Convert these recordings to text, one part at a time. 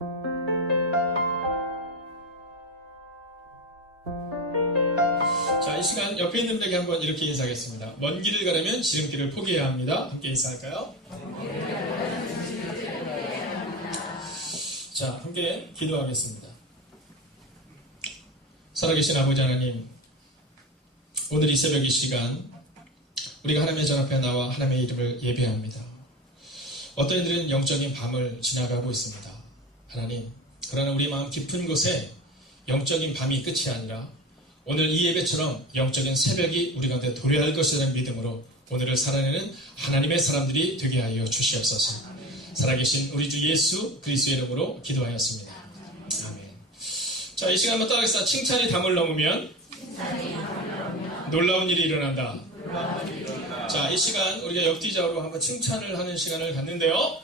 자, 이 시간 옆에 있는 분에게 한번 이렇게 인사하겠습니다. 먼 길을 가려면 지름길을 포기해야 합니다. 함께 인사할까요? 자, 함께 기도하겠습니다. 살아계신 아버지 하나님, 오늘 이 새벽 이 시간 우리가 하나님의 전 앞에 나와 하나님의 이름을 예배합니다. 어떤 이들은 영적인 밤을 지나가고 있습니다. 하나님, 그러나 우리 마음 깊은 곳에 영적인 밤이 끝이 아니라 오늘 이 예배처럼 영적인 새벽이 우리 가운데 도래할 것이라는 믿음으로 오늘을 살아내는 하나님의 사람들이 되게 하여 주시옵소서. 살아계신 우리 주 예수 그리스도의 이름으로 기도하였습니다. 아멘. 자, 이 시간 한번 따라하겠습니다. 칭찬이 담을 넘으면 놀라운 일이 일어난다. 자, 이 시간 우리가 옆뒤좌우로 한번 칭찬을 하는 시간을 갖는데요.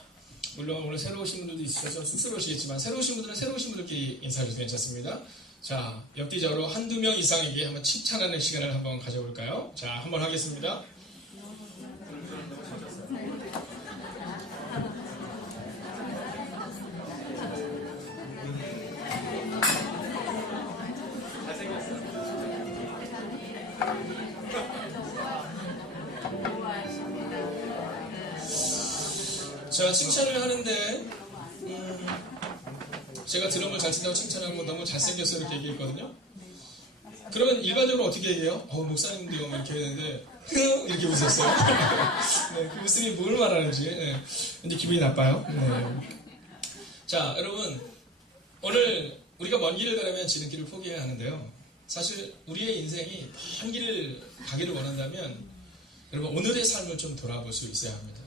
물론 오늘 새로 오신 분들도 있으셔서 쑥스러우시겠지만 새로 오신 분들은 새로 오신 분들끼리 인사해주셔도 괜찮습니다. 자, 옆뒤좌우로 한두 명 이상에게 한번 칭찬하는 시간을 한번 가져볼까요? 자, 한번 하겠습니다. 자, 칭찬을 하는데 제가 드럼을 잘 친다고 칭찬하고 너무 잘생겼어 이렇게 얘기했거든요. 그러면 일반적으로 어떻게 얘기해요? 목사님도요 이렇게 했는데 이렇게 웃었어요. 네, 그 웃음이 뭘 말하는지 근데 기분이 나빠요. 네. 자, 여러분, 오늘 우리가 먼 길을 가려면 지름길을 포기해야 하는데요. 사실 우리의 인생이 먼 길을 가기를 원한다면 여러분 오늘의 삶을 좀 돌아볼 수 있어야 합니다.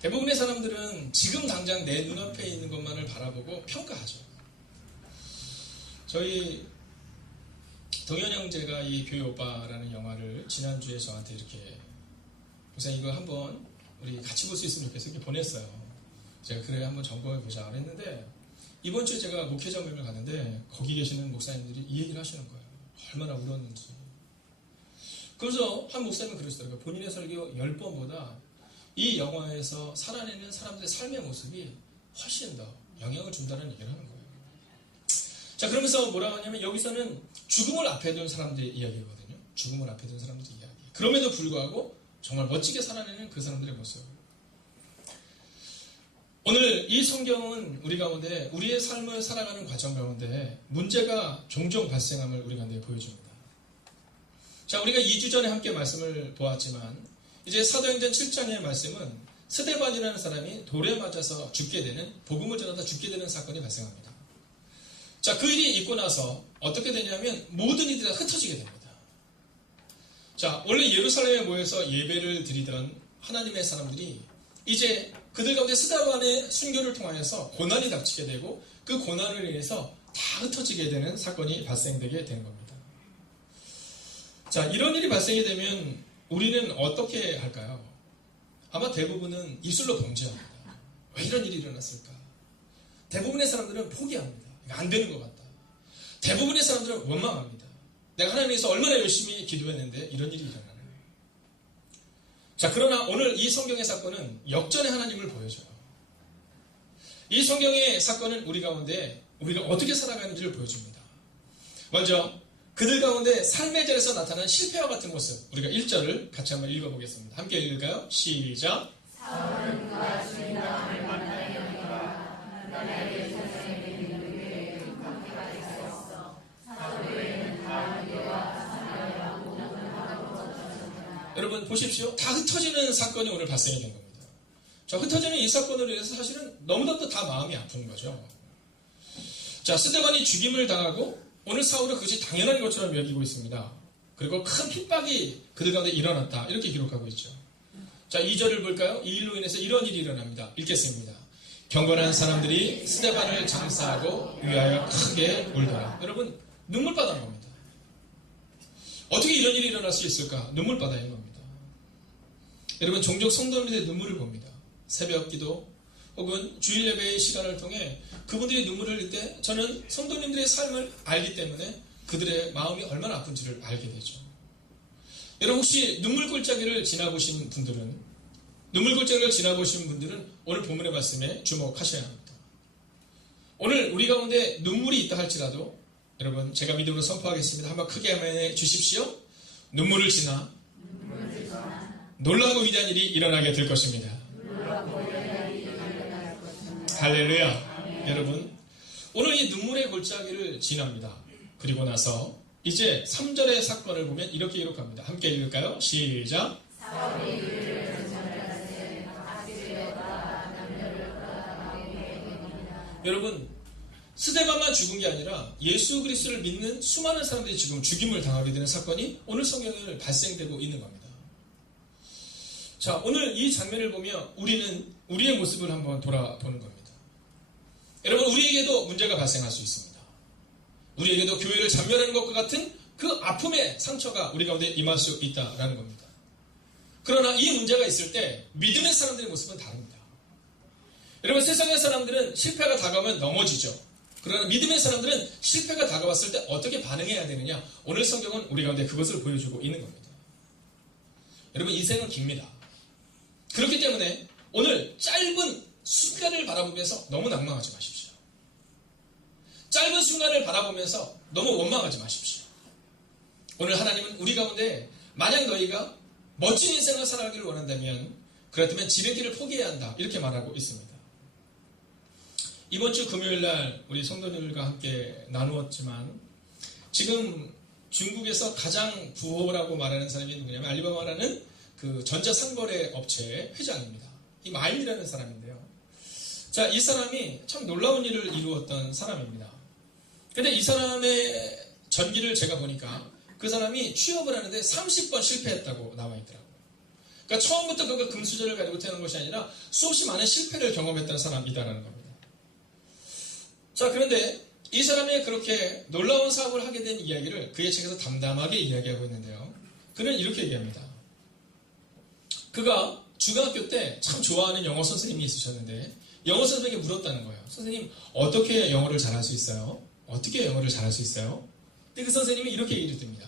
대부분의 사람들은 지금 당장 내 눈앞에 있는 것만을 바라보고 평가하죠. 저희 동현 형제가 이 교회 오빠라는 영화를 지난주에 저한테 이렇게 목사님 이거 한번 우리 같이 볼 수 있으면 좋겠어 이렇게 보냈어요. 제가 그래 한번 점검해보자 했는데 이번 주에 제가 목회자 모임을 갔는데 거기 계시는 목사님들이 이 얘기를 하시는 거예요. 얼마나 울었는지. 그래서 한 목사님은 그러시더라고요. 본인의 설교 10번보다 이 영화에서 살아내는 사람들의 삶의 모습이 훨씬 더 영향을 준다는 얘기를 하는 거예요. 자, 그러면서 뭐라고 하냐면 여기서는 죽음을 앞에 둔 사람들의 이야기거든요. 죽음을 앞에 둔 사람들의 이야기. 그럼에도 불구하고 정말 멋지게 살아내는 그 사람들의 모습. 오늘 이 성경은 우리 가운데 우리의 삶을 살아가는 과정 가운데 문제가 종종 발생함을 우리 가운데 보여줍니다. 자, 우리가 2주 전에 함께 말씀을 보았지만 이제 사도행전 7장의 말씀은 스데반이라는 사람이 돌에 맞아서 죽게 되는, 복음을 전하다 죽게 되는 사건이 발생합니다. 자, 그 일이 있고 나서 어떻게 되냐면 모든 이들이 다 흩어지게 됩니다. 자, 원래 예루살렘에 모여서 예배를 드리던 하나님의 사람들이 이제 그들 가운데 스데반의 순교를 통하여서 고난이 닥치게 되고 그 고난을 인해서 다 흩어지게 되는 사건이 발생되게 되는 겁니다. 자, 이런 일이 발생이 되면 우리는 어떻게 할까요? 아마 대부분은 입술로 범죄합니다. 왜 이런 일이 일어났을까? 대부분의 사람들은 포기합니다. 이거 안 되는 것 같다. 대부분의 사람들은 원망합니다. 내가 하나님께서 얼마나 열심히 기도했는데 이런 일이 일어나네. 자, 그러나 오늘 이 성경의 사건은 역전의 하나님을 보여줘요. 이 성경의 사건은 우리 가운데 우리가 어떻게 살아가는지를 보여줍니다. 먼저 그들 가운데 삶의 자리에서 나타난 실패와 같은 모습, 우리가 1절을 같이 한번 읽어보겠습니다. 함께 읽을까요? 시작. 사울은 그와 주인당을 만나게 하니까 나에게 세상에 있는 교회에 관계가 있었어. 사도에는 다 유대와 사마리아 모든 나라로 흩어졌으나. 여러분 보십시오. 다 흩어지는 사건이 오늘 발생이 된 겁니다. 자, 흩어지는 이 사건으로 인해서 사실은 너무나도 다 마음이 아픈 거죠. 자, 스데반이 죽임을 당하고 오늘 사울은 그것이 당연한 것처럼 여기고 있습니다. 그리고 큰 핍박이 그들 가운데 일어났다. 이렇게 기록하고 있죠. 자, 2절을 볼까요? 이 일로 인해서 이런 일이 일어납니다. 읽겠습니다. 경건한 사람들이 스데반을 장사하고 위하여 크게 울더라. 여러분, 눈물바다인 겁니다. 어떻게 이런 일이 일어날 수 있을까? 눈물바다인 겁니다. 여러분, 종종 성도님들의 눈물을 봅니다. 새벽 기도 혹은 주일 예배의 시간을 통해 그분들이 눈물을 흘릴 때 저는 성도님들의 삶을 알기 때문에 그들의 마음이 얼마나 아픈지를 알게 되죠. 여러분 혹시 눈물골짜기를 지나보신 분들은 오늘 본문의 말씀에 주목하셔야 합니다. 오늘 우리 가운데 눈물이 있다 할지라도 여러분 제가 믿음으로 선포하겠습니다. 한번 크게 아멘해 주십시오. 눈물을 지나 놀라고 위대한 일이 일어나게 될 것입니다. 할렐루야. 여러분 오늘 이 눈물의 골짜기를 지납니다. 그리고 나서 이제 3절의 사건을 보면 이렇게 기록합니다. 함께 읽을까요? 시작. 여러분 스데반만 죽은 게 아니라 예수 그리스도를 믿는 수많은 사람들이 지금 죽임을 당하게 되는 사건이 오늘 성경에 발생되고 있는 겁니다. 자, 오늘 이 장면을 보며 우리는 우리의 모습을 한번 돌아보는 겁니다. 여러분 우리에게도 문제가 발생할 수 있습니다. 우리에게도 교회를 잔멸하는 것과 같은 그 아픔의 상처가 우리 가운데 임할 수 있다라는 겁니다. 그러나 이 문제가 있을 때 믿음의 사람들의 모습은 다릅니다. 여러분 세상의 사람들은 실패가 다가오면 넘어지죠. 그러나 믿음의 사람들은 실패가 다가왔을 때 어떻게 반응해야 되느냐, 오늘 성경은 우리 가운데 그것을 보여주고 있는 겁니다. 여러분 인생은 깁니다. 그렇기 때문에 오늘 짧은 순간을 바라보면서 너무 낭망하지 마십시오. 짧은 순간을 바라보면서 너무 원망하지 마십시오. 오늘 하나님은 우리 가운데 만약 너희가 멋진 인생을 살아가기를 원한다면 그렇다면 지름길을 포기해야 한다 이렇게 말하고 있습니다. 이번 주 금요일날 우리 성도님들과 함께 나누었지만 지금 중국에서 가장 부호라고 말하는 사람이 누구냐면 알리바바라는 그 전자상거래 업체 회장입니다. 이 마일이라는 사람인데요. 자, 이 사람이 참 놀라운 일을 이루었던 사람입니다. 근데 이 사람의 전기를 제가 보니까 그 사람이 취업을 하는데 30번 실패했다고 나와 있더라고요. 그러니까 처음부터 그가 금수저를 가지고 태어난 것이 아니라 수없이 많은 실패를 경험했던 사람이다라는 겁니다. 자, 그런데 이 사람이 그렇게 놀라운 사업을 하게 된 이야기를 그의 책에서 담담하게 이야기하고 있는데요. 그는 이렇게 얘기합니다. 그가 중학교 때 참 좋아하는 영어 선생님이 있으셨는데 영어 선생님에게 물었다는 거예요. 선생님, 어떻게 영어를 잘할 수 있어요? 어떻게 영어를 잘할 수 있어요? 근데 그 선생님이 이렇게 얘기를 드립니다.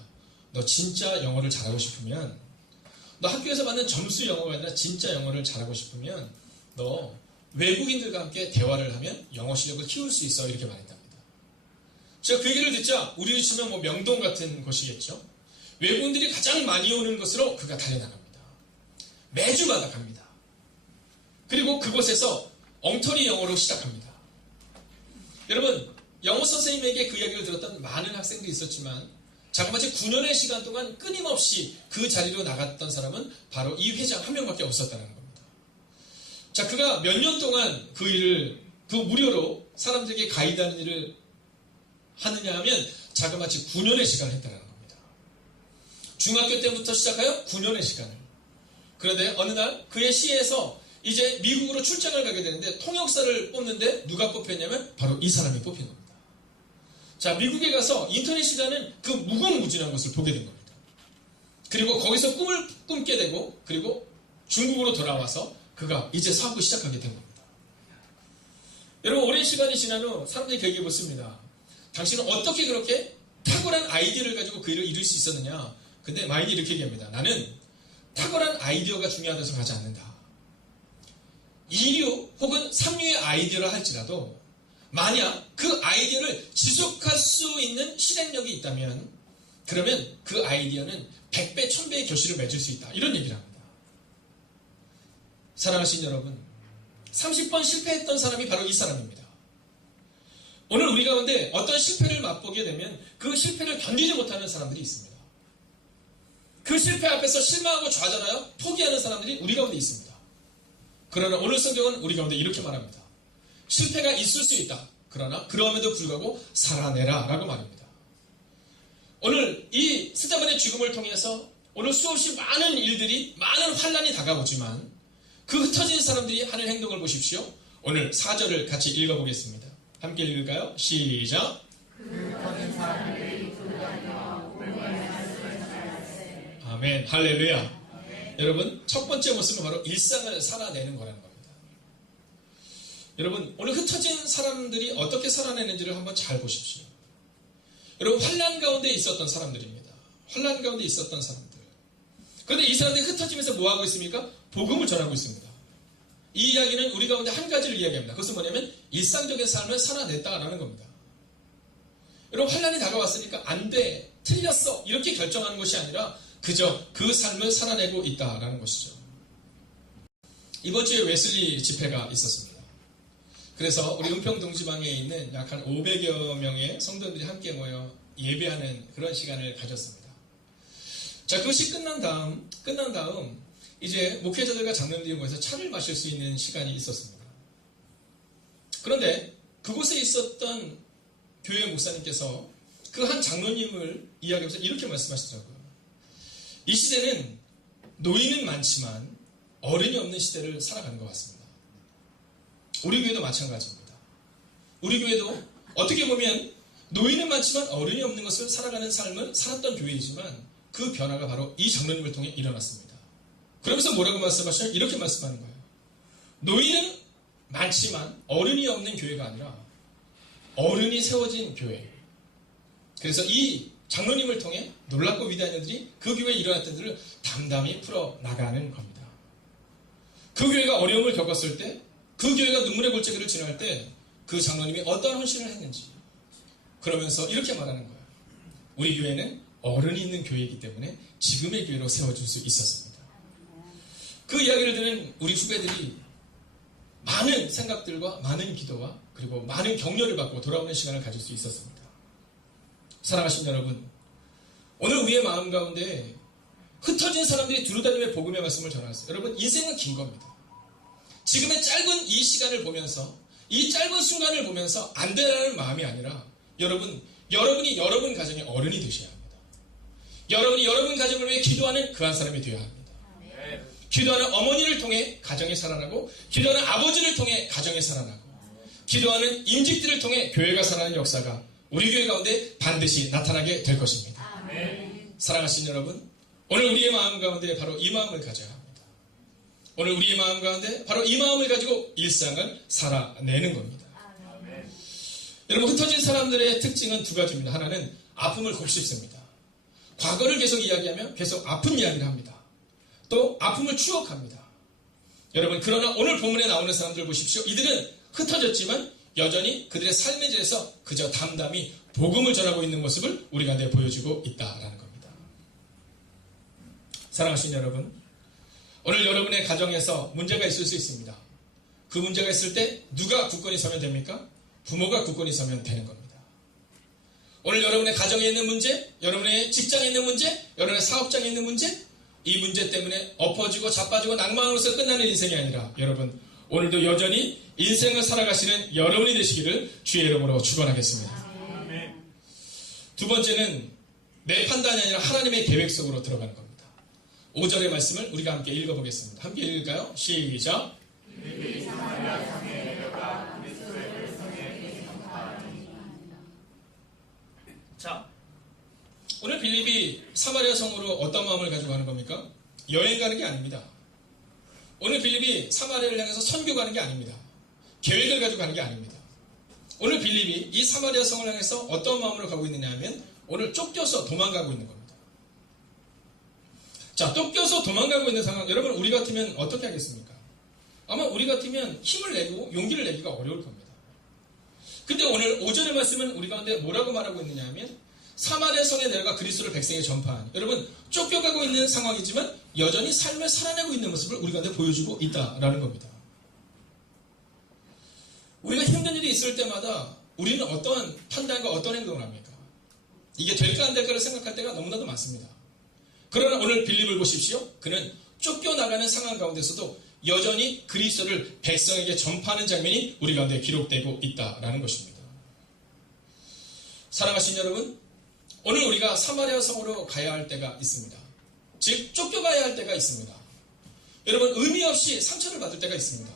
너 진짜 영어를 잘하고 싶으면, 너 학교에서 받는 점수 영어가 아니라 진짜 영어를 잘하고 싶으면 너 외국인들과 함께 대화를 하면 영어 실력을 키울 수 있어 이렇게 말했답니다. 제가 그 얘기를 듣자 우리를 치면 뭐 명동 같은 곳이겠죠. 외국인들이 가장 많이 오는 곳으로 그가 달려나갑니다. 매주마다 갑니다. 그리고 그곳에서 엉터리 영어로 시작합니다. 여러분 영어 선생님에게 그 이야기를 들었던 많은 학생들이 있었지만 자그마치 9년의 시간 동안 끊임없이 그 자리로 나갔던 사람은 바로 이 회장 한 명밖에 없었다는 겁니다. 자, 그가 몇 년 동안 그 일을, 그 무료로 사람들에게 가이드하는 일을 하느냐 하면 자그마치 9년의 시간을 했다는 겁니다. 중학교 때부터 시작하여 9년의 시간을. 그런데 어느 날 그의 시에서 이제 미국으로 출장을 가게 되는데 통역사를 뽑는데 누가 뽑혔냐면 바로 이 사람이 뽑힌 겁니다. 자, 미국에 가서 인터넷이라는 그 무궁무진한 것을 보게 된 겁니다. 그리고 거기서 꿈을 꿈게 되고 그리고 중국으로 돌아와서 그가 이제 사업을 시작하게 된 겁니다. 여러분 오랜 시간이 지난 후 사람들이 그 얘기 묻습니다. 당신은 어떻게 그렇게 탁월한 아이디어를 가지고 그 일을 이룰 수 있었느냐. 근데 마인이 이렇게 얘기합니다. 나는 탁월한 아이디어가 중요하다고 생각하지 않는다. 2류 혹은 3류의 아이디어를 할지라도 만약 그 아이디어를 지속할 수 있는 실행력이 있다면 그러면 그 아이디어는 100배, 1000배의 결실을 맺을 수 있다. 이런 얘기를 합니다. 사랑하신 여러분, 30번 실패했던 사람이 바로 이 사람입니다. 오늘 우리 가운데 어떤 실패를 맛보게 되면 그 실패를 견디지 못하는 사람들이 있습니다. 그 실패 앞에서 실망하고 좌절하여 포기하는 사람들이 우리 가운데 있습니다. 그러나 오늘 성경은 우리 가운데 이렇게 말합니다. 실패가 있을 수 있다. 그러나 그럼에도 불구하고 살아내라 라고 말입니다. 오늘 이 스데반의 죽음을 통해서 오늘 수없이 많은 일들이, 많은 환난이 다가오지만 그 흩어진 사람들이 하는 행동을 보십시오. 오늘 4절을 같이 읽어보겠습니다. 함께 읽을까요? 시작. 아멘. 할렐루야. 여러분 첫 번째 모습은 바로 일상을 살아내는 거라는 겁니다. 여러분 오늘 흩어진 사람들이 어떻게 살아내는지를 한번 잘 보십시오. 여러분 환난 가운데 있었던 사람들입니다. 환난 가운데 있었던 사람들. 그런데 이 사람들이 흩어지면서 뭐하고 있습니까? 복음을 전하고 있습니다. 이 이야기는 우리 가운데 한 가지를 이야기합니다. 그것은 뭐냐면 일상적인 삶을 살아냈다라는 겁니다. 여러분, 환난이 다가왔으니까 안 돼, 틀렸어 이렇게 결정하는 것이 아니라 그저 그 삶을 살아내고 있다라는 것이죠. 이번 주에 웨슬리 집회가 있었습니다. 그래서 우리 은평동지방에 있는 약 한 500여 명의 성도들이 함께 모여 예배하는 그런 시간을 가졌습니다. 자, 그것이 끝난 다음 이제 목회자들과 장로님들이 모여서 차를 마실 수 있는 시간이 있었습니다. 그런데 그곳에 있었던 교회 목사님께서 그 한 장로님을 이야기하면서 이렇게 말씀하시더라고요. 이 시대는 노인은 많지만 어른이 없는 시대를 살아가는 것 같습니다. 우리 교회도 마찬가지입니다. 우리 교회도 어떻게 보면 노인은 많지만 어른이 없는 것을 살아가는 삶을 살았던 교회이지만 그 변화가 바로 이 장로님을 통해 일어났습니다. 그러면서 뭐라고 말씀하시냐면 이렇게 말씀하는 거예요. 노인은 많지만 어른이 없는 교회가 아니라 어른이 세워진 교회. 그래서 이 장로님을 통해 놀랍고 위대한 일들이 그 교회에 일어났던 일들을 담담히 풀어나가는 겁니다. 그 교회가 어려움을 겪었을 때, 그 교회가 눈물의 골짜기를 지날 때 그 장로님이 어떤 헌신을 했는지 그러면서 이렇게 말하는 거예요. 우리 교회는 어른이 있는 교회이기 때문에 지금의 교회로 세워줄 수 있었습니다. 그 이야기를 들은 우리 후배들이 많은 생각들과 많은 기도와 그리고 많은 격려를 받고 돌아오는 시간을 가질 수 있었습니다. 사랑하신 여러분, 오늘 우리의 마음 가운데 흩어진 사람들이 두루다니며 복음의 말씀을 전하였어요. 여러분, 인생은 긴 겁니다. 지금의 짧은 이 시간을 보면서, 이 짧은 순간을 보면서 안 되라는 마음이 아니라 여러분이 여러분 가정의 어른이 되셔야 합니다. 여러분이 여러분 가정을 위해 기도하는 그 한 사람이 되어야 합니다. 기도하는 어머니를 통해 가정이 살아나고, 기도하는 아버지를 통해 가정이 살아나고, 기도하는 임직들을 통해 교회가 살아나는 역사가 우리 교회 가운데 반드시 나타나게 될 것입니다. 사랑하신 여러분, 오늘 우리의 마음 가운데 바로 이 마음을 가져야 합니다. 오늘 우리의 마음 가운데 바로 이 마음을 가지고 일상을 살아내는 겁니다. 여러분, 흩어진 사람들의 특징은 두 가지입니다. 하나는 아픔을 곱씹습니다. 과거를 계속 이야기하면 계속 아픈 이야기를 합니다. 또 아픔을 추억합니다. 여러분, 그러나 오늘 본문에 나오는 사람들 보십시오. 이들은 흩어졌지만 여전히 그들의 삶에 대해서 그저 담담히 복음을 전하고 있는 모습을 우리 가운데 보여주고 있다라는 겁니다. 사랑하신 여러분, 오늘 여러분의 가정에서 문제가 있을 수 있습니다. 그 문제가 있을 때 누가 굳건히 서면 됩니까? 부모가 굳건히 서면 되는 겁니다. 오늘 여러분의 가정에 있는 문제, 여러분의 직장에 있는 문제, 여러분의 사업장에 있는 문제, 이 문제 때문에 엎어지고 자빠지고 낭만으로서 끝나는 인생이 아니라 여러분, 오늘도 여전히 인생을 살아가시는 여러분이 되시기를 주의 이름으로 축원하겠습니다. 두 번째는 내 판단이 아니라 하나님의 계획 속으로 들어가는 겁니다. 5절의 말씀을 우리가 함께 읽어보겠습니다. 함께 읽을까요? 시작. 자, 오늘 빌립이 사마리아 성으로 어떤 마음을 가지고 가는 겁니까? 여행 가는 게 아닙니다. 오늘 빌립이 사마리아를 향해서 선교 가는 게 아닙니다. 계획을 가지고 가는 게 아닙니다. 오늘 빌립이 이 사마리아 성을 향해서 어떤 마음으로 가고 있느냐 하면 오늘 쫓겨서 도망가고 있는 겁니다. 자, 쫓겨서 도망가고 있는 상황, 여러분 우리 같으면 어떻게 하겠습니까? 아마 우리 같으면 힘을 내고 용기를 내기가 어려울 겁니다. 근데 오늘 5절의 말씀은 우리 가운데 뭐라고 말하고 있느냐 하면 사마리아 성에 내려가 그리스도를 백성에 전파하는, 여러분 쫓겨가고 있는 상황이지만 여전히 삶을 살아내고 있는 모습을 우리 가운데 보여주고 있다라는 겁니다. 우리가 힘든 일이 있을 때마다 우리는 어떠한 판단과 어떤 행동을 합니까? 이게 될까 안 될까를 생각할 때가 너무나도 많습니다. 그러나 오늘 빌립을 보십시오. 그는 쫓겨나가는 상황 가운데서도 여전히 그리스도를 백성에게 전파하는 장면이 우리 가운데 기록되고 있다라는 것입니다. 사랑하신 여러분, 오늘 우리가 사마리아 성으로 가야 할 때가 있습니다. 즉 쫓겨가야 할 때가 있습니다. 여러분, 의미 없이 상처를 받을 때가 있습니다.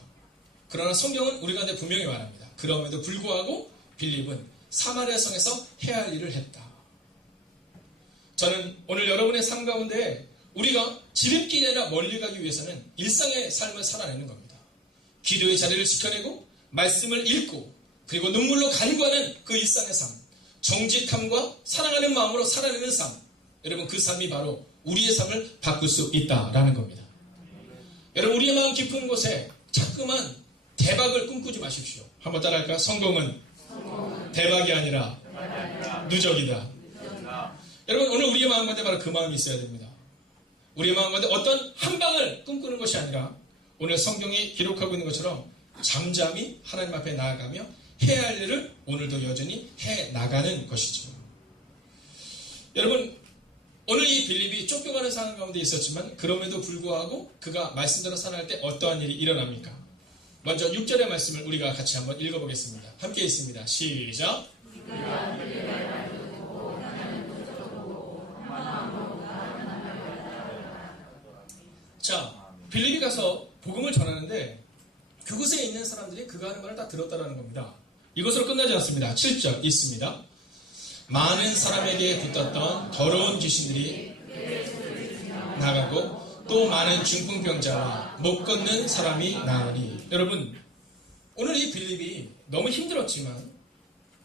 그러나 성경은 우리 가운데 분명히 말합니다. 그럼에도 불구하고 빌립은 사마리아 성에서 해야 할 일을 했다. 저는 오늘 여러분의 삶 가운데 우리가 지름길이 아니라 멀리 가기 위해서는 일상의 삶을 살아내는 겁니다. 기도의 자리를 지켜내고 말씀을 읽고 그리고 눈물로 간구하는 그 일상의 삶, 정직함과 사랑하는 마음으로 살아내는 삶, 여러분 그 삶이 바로 우리의 삶을 바꿀 수 있다라는 겁니다. 여러분, 우리의 마음 깊은 곳에 자꾸만 대박을 꿈꾸지 마십시오. 한번 따라할까요? 성공은 대박이 아니라 누적이다. 여러분, 오늘 우리의 마음 가운데 바로 그 마음이 있어야 됩니다. 우리의 마음 가운데 어떤 한 방을 꿈꾸는 것이 아니라 오늘 성경이 기록하고 있는 것처럼 잠잠히 하나님 앞에 나아가며 해야 할 일을 오늘도 여전히 해 나가는 것이죠. 여러분, 오늘 이 빌립이 쫓겨가는 상황 가운데 있었지만 그럼에도 불구하고 그가 말씀대로 살아갈 때 어떠한 일이 일어납니까? 먼저 6절의 말씀을 우리가 같이 한번 읽어보겠습니다. 함께 있습니다. 시작. 자, 빌립이 가서 복음을 전하는데 그곳에 있는 사람들이 그가 하는 말을 다 들었다라는 겁니다. 이것으로 끝나지 않습니다. 7절 있습니다. 많은 사람에게 붙었던 더러운 귀신들이 나가고 또 많은 중풍병자와 못 걷는 사람이 나으니. 여러분, 오늘 이 빌립이 너무 힘들었지만,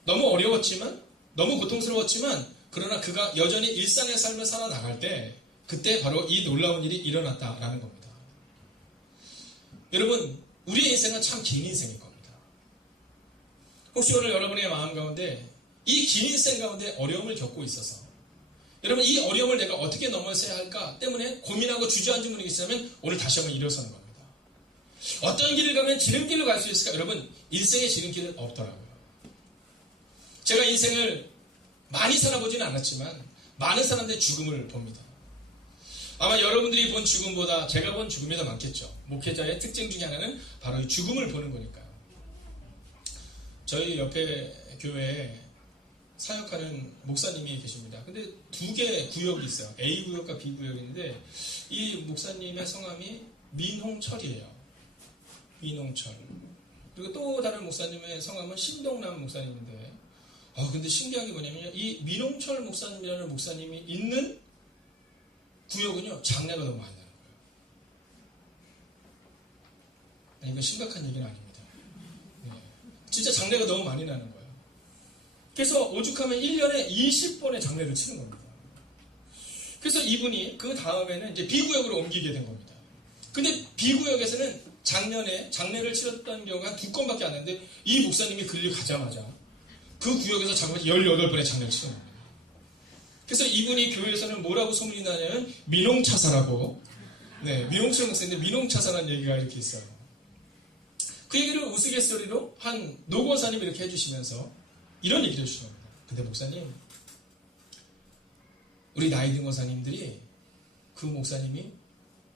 너무 어려웠지만, 너무 고통스러웠지만, 그러나 그가 여전히 일상의 삶을 살아나갈 때 그때 바로 이 놀라운 일이 일어났다라는 겁니다. 여러분, 우리의 인생은 참 긴 인생일 겁니다. 혹시 오늘 여러분의 마음 가운데 이 긴 인생 가운데 어려움을 겪고 있어서 여러분, 이 어려움을 내가 어떻게 넘어서야 할까 때문에 고민하고 주저앉은 분이 있으면 오늘 다시 한번 일어서는 겁니다. 어떤 길을 가면 지름길로 갈 수 있을까? 여러분, 인생의 지름길은 없더라고요. 제가 인생을 많이 살아보지는 않았지만 많은 사람들의 죽음을 봅니다. 아마 여러분들이 본 죽음보다 제가 본 죽음이 더 많겠죠. 목회자의 특징 중에 하나는 바로 이 죽음을 보는 거니까요. 저희 옆에 교회에 사역하는 목사님이 계십니다. 근데 두 개 구역이 있어요. A 구역과 B 구역인데 이 목사님의 성함이 민홍철이에요. 민홍철. 그리고 또 다른 목사님의 성함은 신동남 목사님인데 근데 신기한 게 뭐냐면요. 이 민홍철 목사님이라는 목사님이 있는 구역은요, 장례가 너무 많이 나는 거예요. 아니, 이건 심각한 얘기는 아닙니다. 네. 진짜 장례가 너무 많이 나는 거예요. 그래서 오죽하면 1년에 20번의 장례를 치는 겁니다. 그래서 이분이 그 다음에는 이제 B구역으로 옮기게 된 겁니다. 근데 B구역에서는 장례를 치렀던 경우가 한 2건밖에 안 되는데 이 목사님이 그 일 가자마자 그 구역에서 장례 18번의 장례를 치는 겁니다. 그래서 이분이 교회에서는 뭐라고 소문이 나냐면 민홍차사라고, 네, 민홍철 목사인데 민홍차사라는 얘기가 이렇게 있어요. 그 얘기를 우스갯소리로 한 노고사님이 이렇게 해주시면서 이런 얘기를 해주시는 겁니다. 근데 목사님, 우리 나이 든 권사님들이 그 목사님이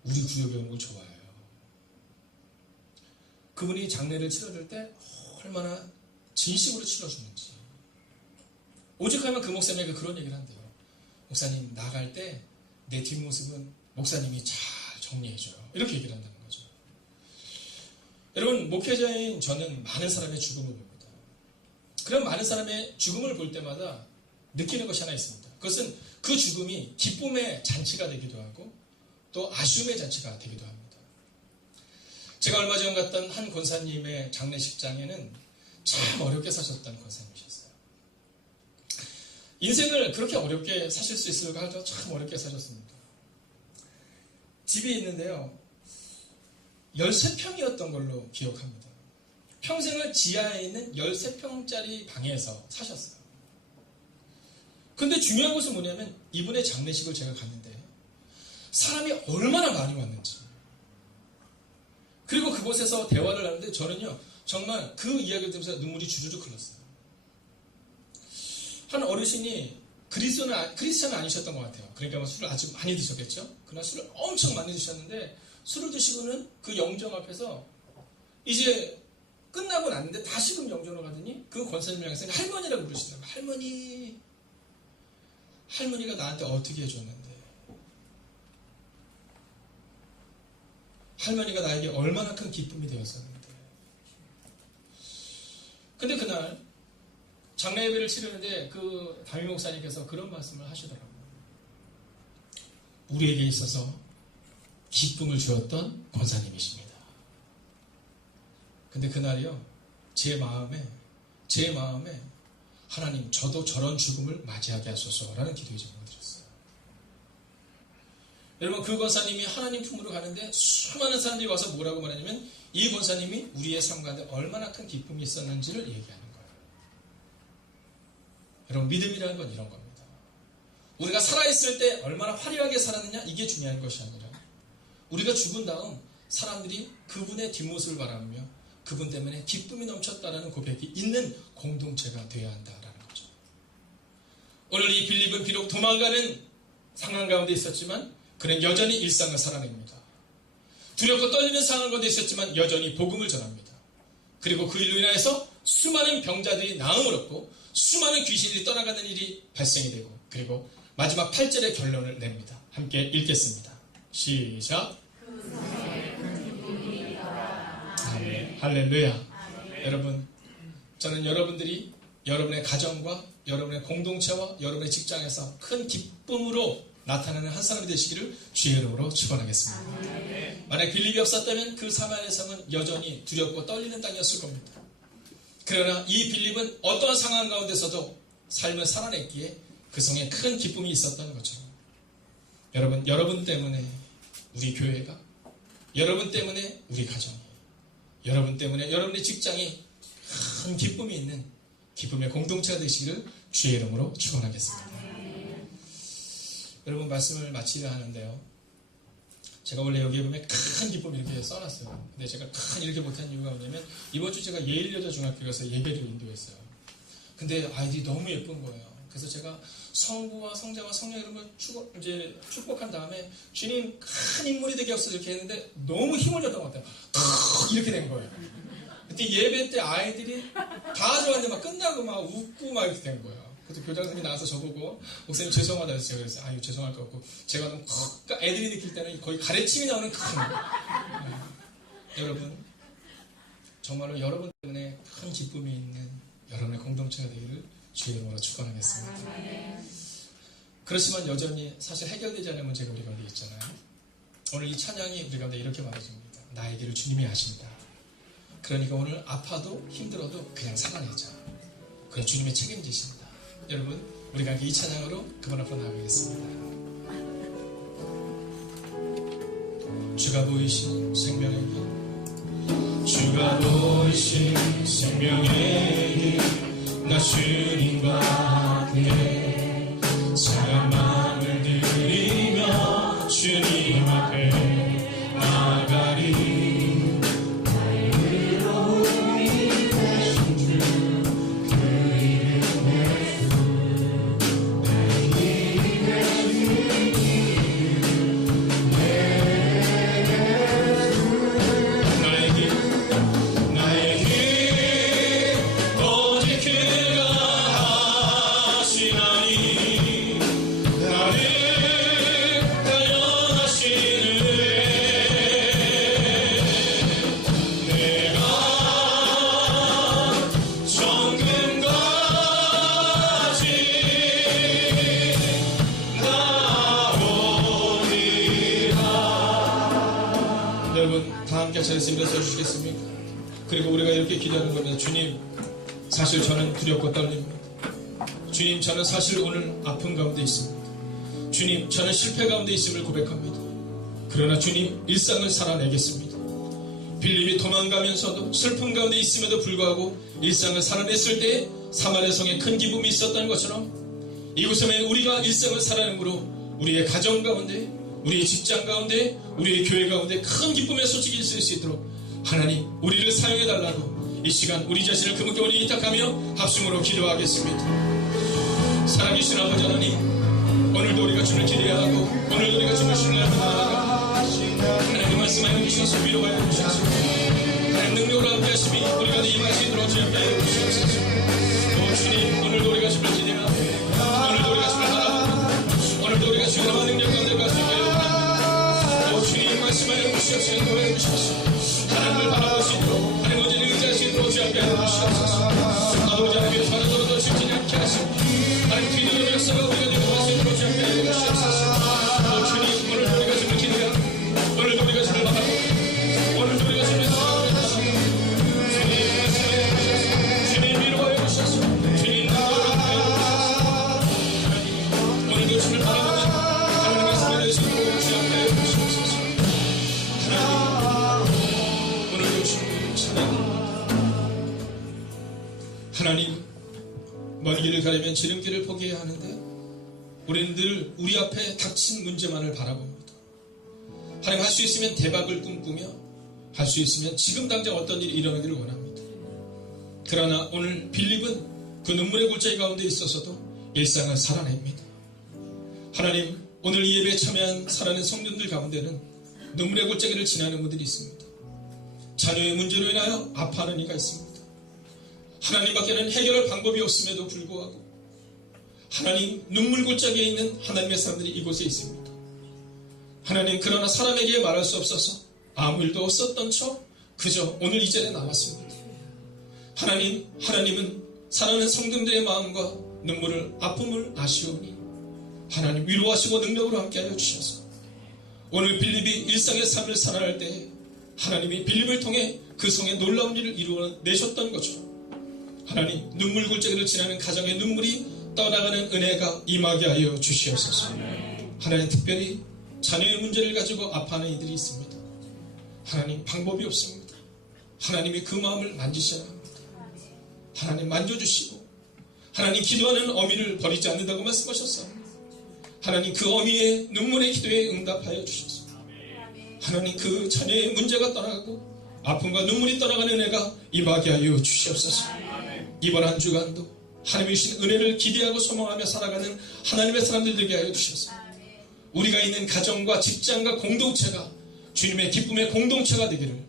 우리 구역에 오는 걸 좋아해요. 그분이 장례를 치러줄 때 얼마나 진심으로 치러주는지. 오죽하면 그 목사님에게 그런 얘기를 한대요. 목사님, 나갈 때 내 뒷모습은 목사님이 잘 정리해줘요. 이렇게 얘기를 한다는 거죠. 여러분, 목회자인 저는 많은 사람의 죽음을 봅니다. 그런 많은 사람의 죽음을 볼 때마다 느끼는 것이 하나 있습니다. 그것은 그 죽음이 기쁨의 잔치가 되기도 하고 또 아쉬움의 잔치가 되기도 합니다. 제가 얼마 전 갔던 한 권사님의 장례식장에는 참 어렵게 사셨던 권사님이셨어요. 인생을 그렇게 어렵게 사실 수 있을까 하죠. 참 어렵게 사셨습니다. 집이 있는데요. 13평이었던 걸로 기억합니다. 평생을 지하에 있는 13평짜리 방에서 사셨어요. 근데 중요한 것은 뭐냐면 이분의 장례식을 제가 갔는데 사람이 얼마나 많이 왔는지, 그리고 그곳에서 대화를 하는데 저는요 정말 그 이야기를 들으면서 눈물이 주르륵 흘렀어요. 한 어르신이 크리스찬은 아니셨던 것 같아요. 그러니까 술을 아주 많이 드셨겠죠. 그러나 술을 엄청 많이 드셨는데 술을 드시고는 그 영정 앞에서 이제 끝나고 났는데 다시금 영정을 가더니 그 권사님을 향해서 할머니라고 부르시더라고요. 할머니가 나한테 어떻게 해줬는데, 할머니가 나에게 얼마나 큰 기쁨이 되었었는데. 근데 그날 장례 예배를 치르는데 그 담임 목사님께서 그런 말씀을 하시더라고요. 우리에게 있어서 기쁨을 주었던 권사님이십니다. 근데 그날이요, 제 마음에 하나님, 저도 저런 죽음을 맞이하게 하소서라는 기도의 제목을 드렸어요. 여러분, 그 권사님이 하나님 품으로 가는데 수많은 사람들이 와서 뭐라고 말하냐면 이 권사님이 우리의 삶 가운데 얼마나 큰 기쁨이 있었는지를 얘기하는 거예요. 여러분, 믿음이라는 건 이런 겁니다. 우리가 살아있을 때 얼마나 화려하게 살았느냐, 이게 중요한 것이 아니라 우리가 죽은 다음 사람들이 그분의 뒷모습을 바라보며 그분 때문에 기쁨이 넘쳤다라는 고백이 있는 공동체가 되어야 한다라는 거죠. 오늘 이 빌립은 비록 도망가는 상황 가운데 있었지만 그는 여전히 일상을 살아냅니다. 두렵고 떨리는 상황 가운데 있었지만 여전히 복음을 전합니다. 그리고 그 일로 인하여서 수많은 병자들이 나음을 얻고 수많은 귀신들이 떠나가는 일이 발생이 되고, 그리고 마지막 8절의 결론을 냅니다. 함께 읽겠습니다. 시작. 아멘. 할렐루야. 아멘. 여러분, 저는 여러분들이 여러분의 가정과 여러분의 공동체와 여러분의 직장에서 큰 기쁨으로 나타나는 한 사람이 되시기를 주의 이름으로 축원하겠습니다. 아멘. 만약 빌립이 없었다면 그 사마리아 성은 여전히 두렵고 떨리는 땅이었을 겁니다. 그러나 이 빌립은 어떠한 상황 가운데서도 삶을 살아냈기에 그 성에 큰 기쁨이 있었던 거죠. 여러분 때문에 우리 교회가, 여러분 때문에 우리 가정이, 여러분 때문에 여러분의 직장이 큰 기쁨이 있는 기쁨의 공동체가 되시기를 주의 이름으로 축원하겠습니다. 여러분, 말씀을 마치려 하는데요. 제가 원래 여기에 보면 큰 기쁨 이렇게 써놨어요. 근데 제가 큰 이렇게 못한 이유가 뭐냐면 이번 주 제가 예일여자중학교 가서 예배를 인도했어요. 근데 아이들이 너무 예쁜 거예요. 그래서 제가 성부와 성자와 성령 이름을 축복한 다음에 주님 큰 인물이 되게 없어서 이렇게 했는데 너무 힘을 줬던 것 같아요. 이렇게 된 거예요. 그때 예배 때 아이들이 다 좋아하는데 막 끝나고 막 웃고 막 이렇게 된 거예요. 그래서 교장 선생님이 나와서 저보고 목사님 죄송하다 했어요. 그래서 아유 죄송할 거 없고, 제가 너무 그러니까 애들이 느낄 때는 거의 가래침이 나오는 큰 여러분, 정말로 여러분 때문에 큰 기쁨이 있는 여러분의 공동체가 되기를 주의 이름으로 축원하겠습니다. 그렇지만 여전히 사실 해결되지 않은 문제가 우리 가운데 있잖아요. 오늘 이 찬양이 우리 가운데 이렇게 말해줍니다. 나의 길을 주님이 하신다. 그러니까 오늘 아파도 힘들어도 그냥 살아내자. 그건 주님의 책임지신다. 여러분, 우리가 이 찬양으로 그분 앞으로 나가겠습니다. 주가 보이신 생명의 길, 주가 보이신 생명의 길, 나 주님과 함께 찬양 마음을 드리며 주님 앞에 나가리. 자리에서 일어서 주시겠습니까? 그리고 우리가 이렇게 기도하는 겁니다. 주님, 사실 저는 두렵고 떨립니다. 주님, 저는 사실 오늘 아픔 가운데 있습니다. 주님, 저는 실패 가운데 있음을 고백합니다. 그러나 주님, 일상을 살아내겠습니다. 빌립이 도망가면서도 슬픔 가운데 있음에도 불구하고 일상을 살아냈을 때에 사마리아 성에 큰 기쁨이 있었다는 것처럼 이곳에 우리가 일상을 살아내므로 우리의 가정 가운데, 우리의 직장 가운데, 우리의 교회 가운데 큰 기쁨의 소식이 있을 수 있도록 하나님, 우리를 사용해달라고 이 시간 우리 자신을 그분께 오늘 위탁하며 합심으로 기도하겠습니다. 살아계신 아버지 하나님, 오늘도 우리가 주를 기대하고 오늘도 우리가 주를 신뢰하고 하나님 말씀하여 주셔서 위로하여 주셔서 하나님 능력으로 함께 하심이 우리가 임할 수 있도록 주여 하여 주시옵소서. 오 주님, 오늘도 우리가 주를 기대하고 오늘도 우리가 주를 바라보고 오늘도 우리가 주의 능력 가운데 갈 수 있게 오 주님 말씀하여 주시옵소서. 인도하여 주시옵소서. 하나님을 바라볼 수 있도록 하나님 오직 의지할 수 있도록 주여 하여 주시옵소서. 아버지 하나님의 전에 떨어져 죽지 않게 하시고 하나님 기도의 역사가 우리가 되고 수 있도록 주여 하여 주시옵소서. 오 주님, 오늘도 우리가 주를 기대하고 오늘도 우리가 주를 바라보고 오늘도 우리가 주를 사랑하고 주님 말씀하여 주시옵소서. 하나님, 먼 길을 가려면 지름길을 포기해야 하는데 우리는 늘 우리 앞에 닥친 문제만을 바라봅니다. 하나님, 할 수 있으면 대박을 꿈꾸며 할 수 있으면 지금 당장 어떤 일이 일어나기를 원합니다. 그러나 오늘 빌립은 그 눈물의 골짜기 가운데 있어서도 일상을 살아냅니다. 하나님, 오늘 이 예배에 참여한 사랑하는 성도들 가운데는 눈물의 골짜기를 지나는 분들이 있습니다. 자녀의 문제로 인하여 아파하는 이가 있습니다. 하나님밖에는 해결할 방법이 없음에도 불구하고 하나님, 눈물 골짜기에 있는 하나님의 사람들이 이곳에 있습니다. 하나님, 그러나 사람에게 말할 수 없어서 아무 일도 없었던 척 그저 오늘 이 자리에 나왔습니다. 하나님, 하나님은 사랑하는 성도들의 마음과 눈물을, 아픔을 아시오니 하나님 위로하시고 능력으로 함께하여 주셔서 오늘 빌립이 일상의 삶을 살아갈 때 하나님이 빌립을 통해 그 성에 놀라운 일을 이루어내셨던 것처럼 하나님, 눈물 골짜기를 지나는 가정의 눈물이 떠나가는 은혜가 임하게 하여 주시옵소서. 하나님, 특별히 자녀의 문제를 가지고 아파하는 이들이 있습니다. 하나님, 방법이 없습니다. 하나님이 그 마음을 만지셔야 합니다. 하나님, 만져주시고 하나님, 기도하는 어미를 버리지 않는다고 말씀하셨습니다. 하나님, 그 어미의 눈물의 기도에 응답하여 주셔서 하나님, 그 자녀의 문제가 떠나가고 아픔과 눈물이 떠나가는 은혜가 임하게 하여 주시옵소서. 이번 한 주간도 하나님이 주신 은혜를 기대하고 소망하며 살아가는 하나님의 사람들 되게 하여 주셔서 우리가 있는 가정과 직장과 공동체가 주님의 기쁨의 공동체가 되기를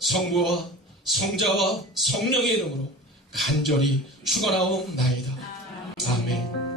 성부와 성자와 성령의 이름으로 간절히 축원하옵나이다. 아멘.